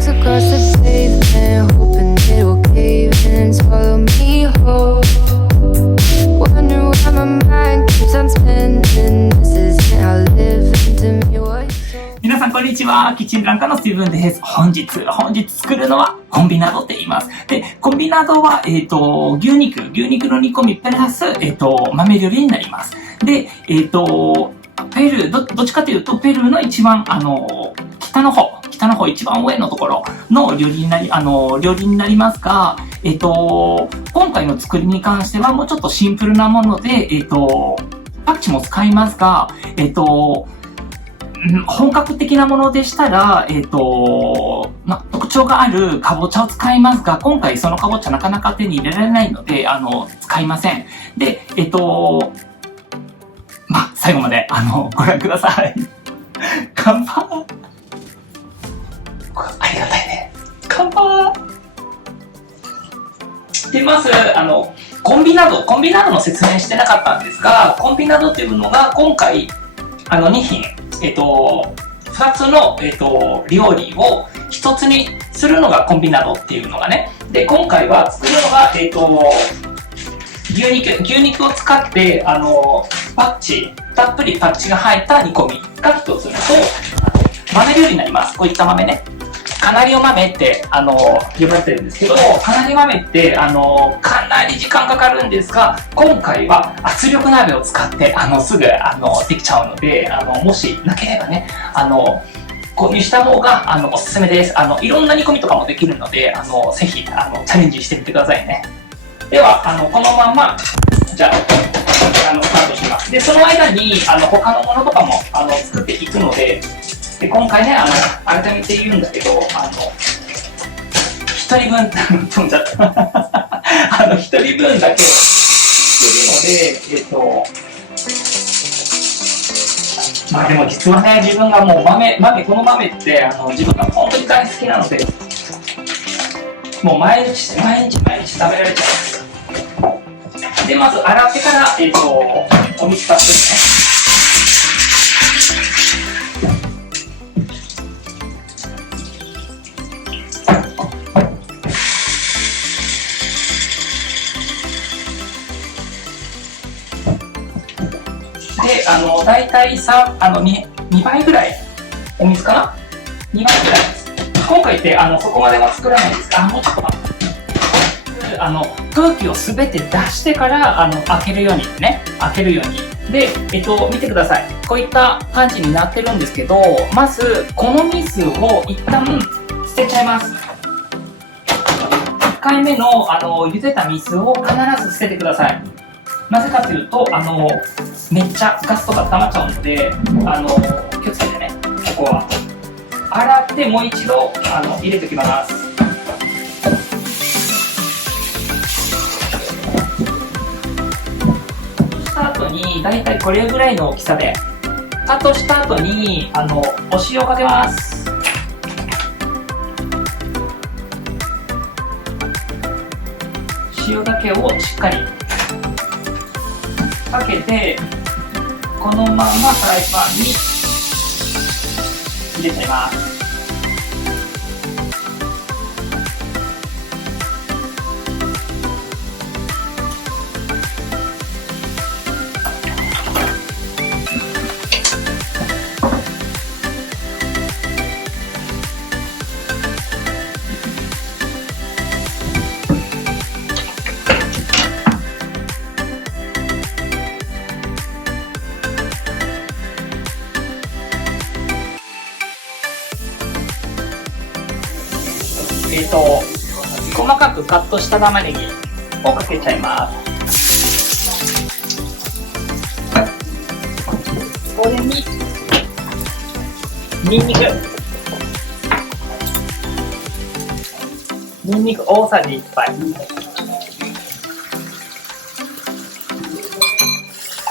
walks across the pavement, hoping it will cave in and swallow me whole. Wonder why my mind keeps on spinning. This isn't how living to me was. 皆さんこんにちは。キッチンブランカのスティーブンです。本日作るのはコンビナドって言います。で、コンビナドは、牛肉の煮込みプラス、豆料理になります。で、ペルー、どっちかというと、ペルーの一番、北の方、一番上のところの料理になりますが、今回の作りに関してはもうちょっとシンプルなもので、パクチーも使いますが、本格的なものでしたら、特徴があるかぼちゃを使いますが、今回そのかぼちゃなかなか手に入れられないので、使いません。で、最後まで、ご覧ください。乾杯。ありがたいね。乾杯。で、まず、コンビナドの説明してなかったんですが、コンビナドっていうのが今回、2品、2つの、料理を1つにするのがコンビナドっていうのがね。で、今回は作るのが、牛肉を使って、たっぷりパッチが入った煮込みが1つのと、豆料理になります。こういった豆ね。カナリオ豆って、呼ばれてるんですけど、カナリ豆って、かなり時間かかるんですが、今回は圧力鍋を使って、すぐ、できちゃうので、もしなければね、購入した方が、おすすめです。いろんな煮込みとかもできるので、ぜひ、チャレンジしてみてくださいね。では、このまま、じゃあ、スタートします。で、その間に、他のものとかも、作っていくので、で今回ね、改めて言うんだけど、一人分、飛んじゃった。一人分だけするので、でも実はね、自分がもうこの豆って、自分が本当に大好きなので、もう毎日食べられちゃいます。で、まず洗ってから、お水たっぷりね。で、大体2倍ぐらい、お水かな ?2 倍ぐらいです。今回って、そこまでは作らないんですが、もうちょっと待って。空気をすべて出してから、開けるように。で、見てください。こういった感じになってるんですけど、まず、この水を一旦捨てちゃいます。1回目の、茹でた水を必ず捨ててください。なぜかというと、めっちゃガスとか溜まっちゃうので、気をつけてね、ここは。洗ってもう一度、入れておきます。した後に、だいたいこれぐらいの大きさで、カットした後に、お塩をかけます。塩だけをしっかりかけて、このままフライパンに入れちゃいます。細かくカットした玉ねぎをかけちゃいます。これにニンニク大さじ1杯。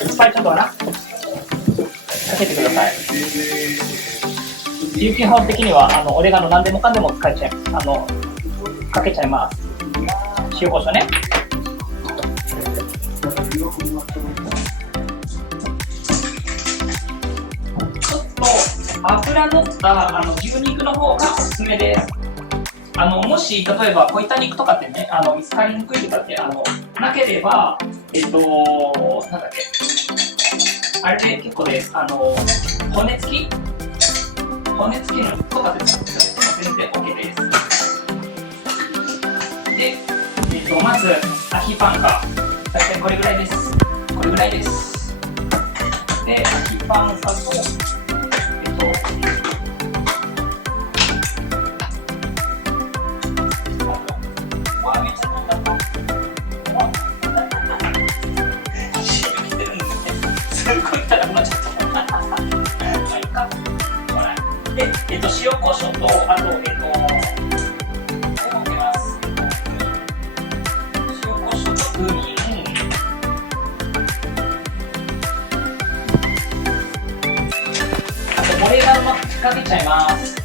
1杯ちょっとかな、かけてください。基本的にはオレガノ何でもかんでも使えちゃいます。かけちゃいます。塩コショウね。ちょっと油乗った牛肉の方がおすすめです。もし例えばこういった肉とかってね、見つかりにくいとかってなければ、なんだっけ、あれで結構です。骨付きの肉とかで使って全然 OK です。で、まずアヒパンが大体これぐらいです。これぐらいです。で、アヒパンかと、わ、めっちゃ飛んだ。シール着てるんですね。すごい痛くなっちゃった。まあいいか。で、塩コショウと、あと、これも出ます。塩コショウとクミン。あと、これがうまくかけちゃいます。で、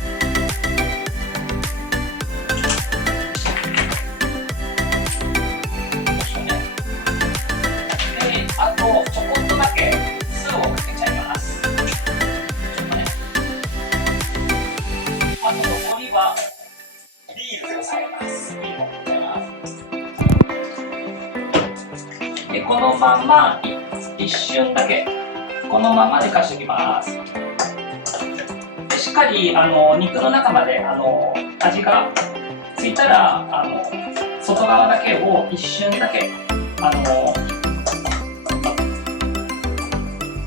あと、ちょこっとだけ酢をかけちゃいます。ちょっとね。あと残りはビールで抑えます。ビールをかけちゃいます。で、このまま一瞬だけこのまま寝かしておきます。で、しっかり肉の中まで味がついたら外側だけを一瞬だけ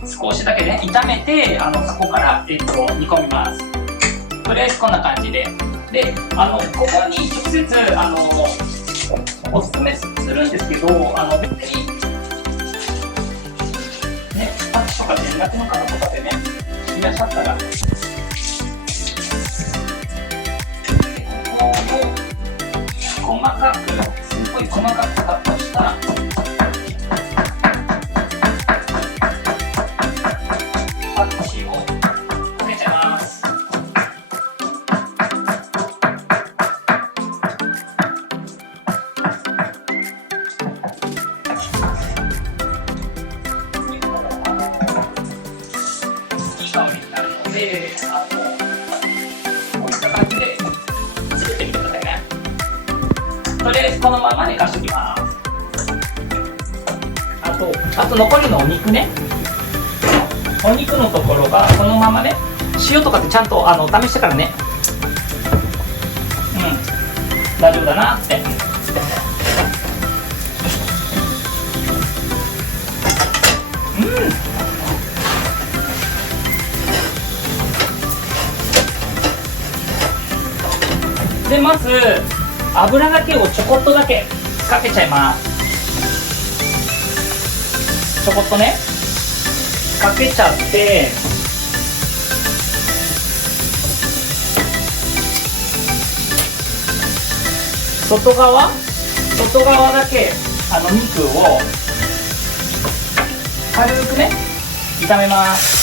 少しだけね炒めてそこから煮込みます。とりあえずこんな感じで、でここに直接おすすめするんですけど、別にねパッチとかで苦手の方とかでねいらっしゃったら、細かくすごい細かくカットしたパッチをかけちゃいます。いい香りになるので、こういった感じで作ってみてくださいね。とりあえずこのまま寝かしておきます。あと残りのお肉ね、お肉のところがこのままね、塩とかってちゃんと試してからね、大丈夫だなって。で、まず油だけをちょこっとだけかけちゃいます。ちょこっとねかけちゃって、外側だけ肉を軽くね炒めます。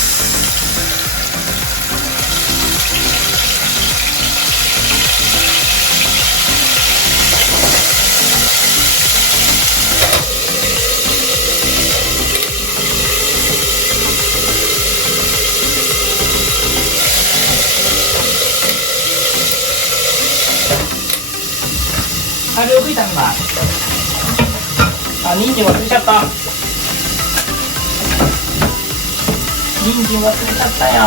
軽く炒めます。人参忘れちゃった。人参忘れちゃったやん。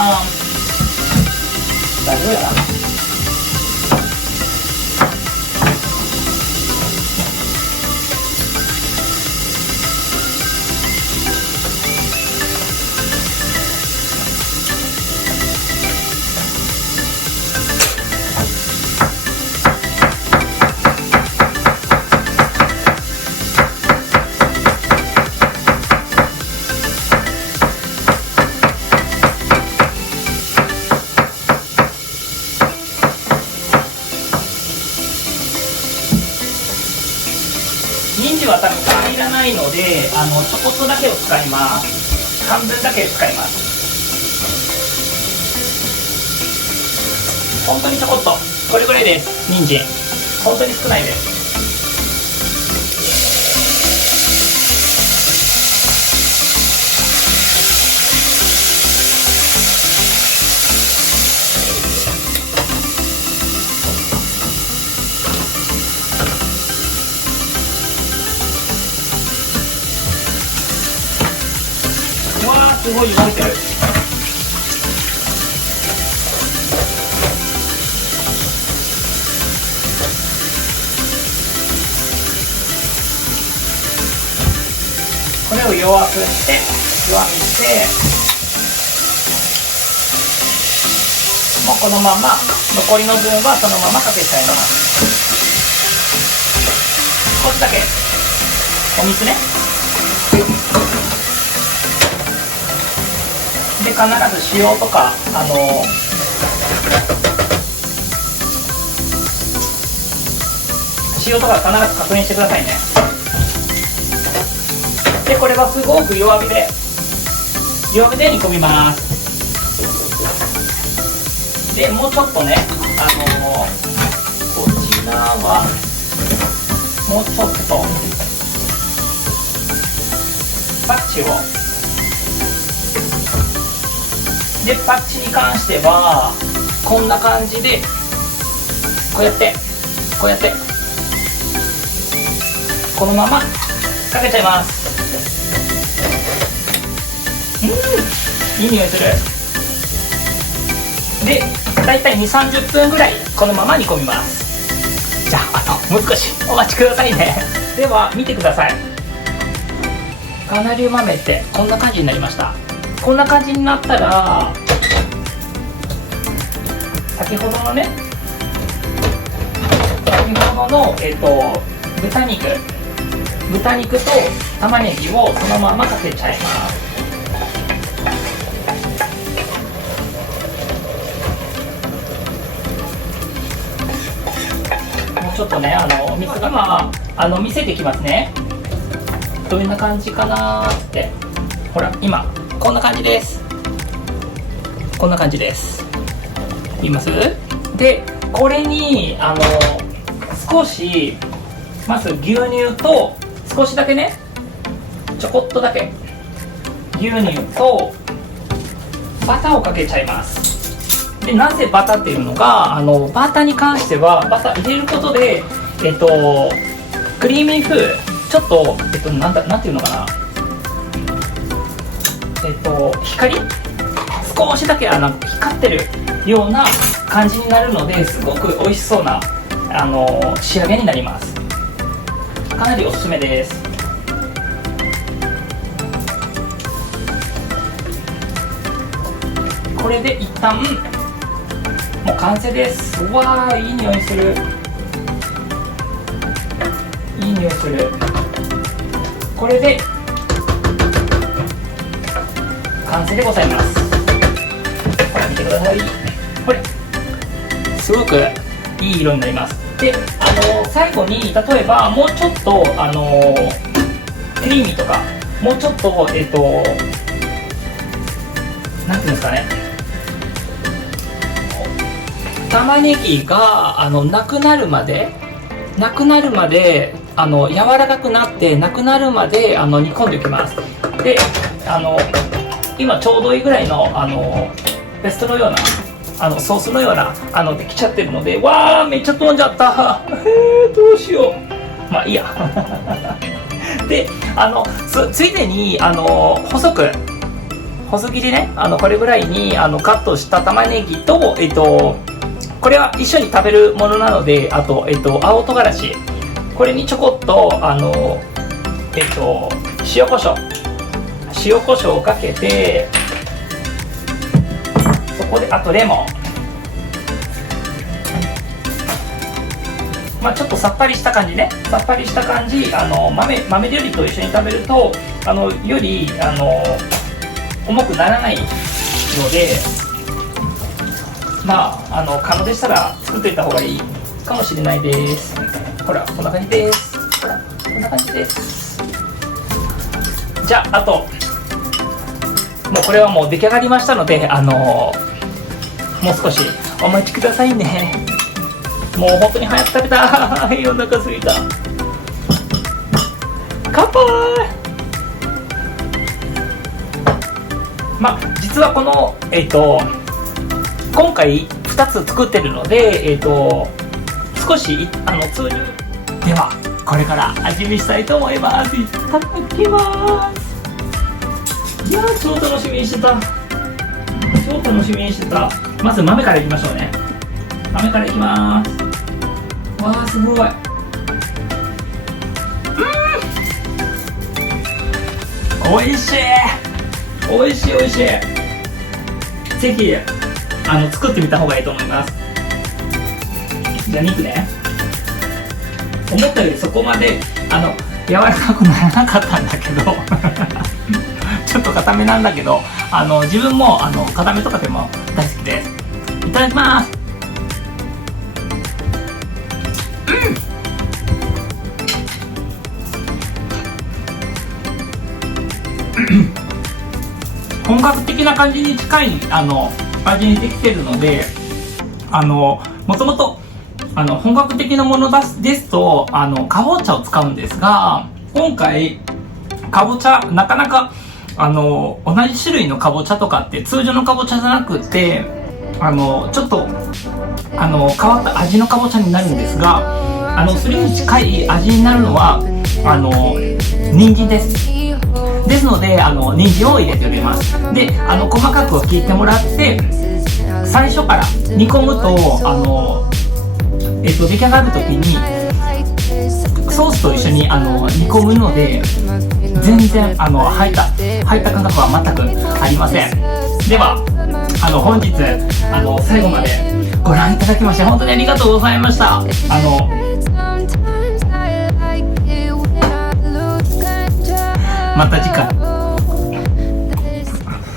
大丈夫やな。人参は多分いらないので、ちょこっとだけを使います。半分だけ使います。本当にちょこっと、これぐらいです。人参本当に少ないです。すごい動いてる。これを弱くして弱めて、もうこのまま残りの分はそのままかけちゃいます。少しだけお水ね。で、必ず塩とか塩とか必ず確認してくださいね。で、これはすごく弱火で煮込みます。で、もうちょっとね、こちらはもうちょっとパクチーを、でパクチーに関してはこんな感じでこうやってこのままかけちゃいます。いい匂いする。で、だいたい 2,30 分ぐらいこのまま煮込みます。じゃあ、あともう少しお待ちくださいね。では見てください。カナリウ豆ってこんな感じになりました。こんな感じになったら、先ほどの豚肉と玉ねぎをそのままかけちゃいます。もうちょっとね、水が今見せてきますね。どんな感じかなーって。ほら、今こんな感じです。こんな感じです。見ます？で、これに少しまず牛乳と少しだけね、ちょこっとだけ牛乳とバターをかけちゃいます。で、なぜバターっていうのが、バターに関してはバター入れることでクリーミー風、ちょっとなんていうのかな、光少しだけ光ってるような感じになるので、すごく美味しそうな仕上げになります。かなりおすすめです。これで一旦もう完成です。うわー、いい匂いする。いい匂いする。これで完成でございます。これ見てください。これすごくいい色になります。で、最後に例えばもうちょっとクリーミーとか、もうちょっとなんていうんですかね、玉ねぎがなくなるまで柔らかくなってなくなるまで煮込んでいきます。で、今ちょうどいいぐらいのペストのようなソースのようなできちゃってるので、わー、めっちゃ飛んじゃったどうしよう。まあいいやで、ついでに細切りね、これぐらいにカットした玉ねぎとこれは一緒に食べるものなので、あと青唐辛子、これにちょこっと塩コショウをかけて、そこであとレモン、まあちょっとさっぱりした感じね、豆料理と一緒に食べるとより重くならないので、まあ可能でしたら作っておいた方がいいかもしれないです。ほら、こんな感じです。ほら、こんな感じです。じゃあ、あともうこれはもう出来上がりましたので、もう少しお待ちくださいね。もう本当に早く食べたい。お腹すいた。乾杯。まあ実はこの今回2つ作ってるので、少し通常ではこれから味見したいと思います。いただきます。いやー、超楽しみにしてた。超楽しみにしてた。まず豆からいきましょうね。豆からいきまーす。わー、すごい。おいしい。おいしいおいしい。ぜひ作ってみた方がいいと思います。じゃあ肉ね。思ったよりそこまで柔らかくならなかったんだけどちょっと固めなんだけど自分も固めとかでも大好きです。いただきます。本格的な感じに近い味にできてるので、もともと本格的なものですとかぼちゃを使うんですが、今回かぼちゃなかなか同じ種類のかぼちゃとかって通常のかぼちゃじゃなくてちょっと変わった味のかぼちゃになるんですが、それに近い味になるのは人参です。ですので人参を入れております。で細かく切ってもらって、最初から煮込むと出来上がる時にソースと一緒に煮込むので全然入った感覚は全くありません。では本日最後までご覧いただきまして本当にありがとうございました。また次回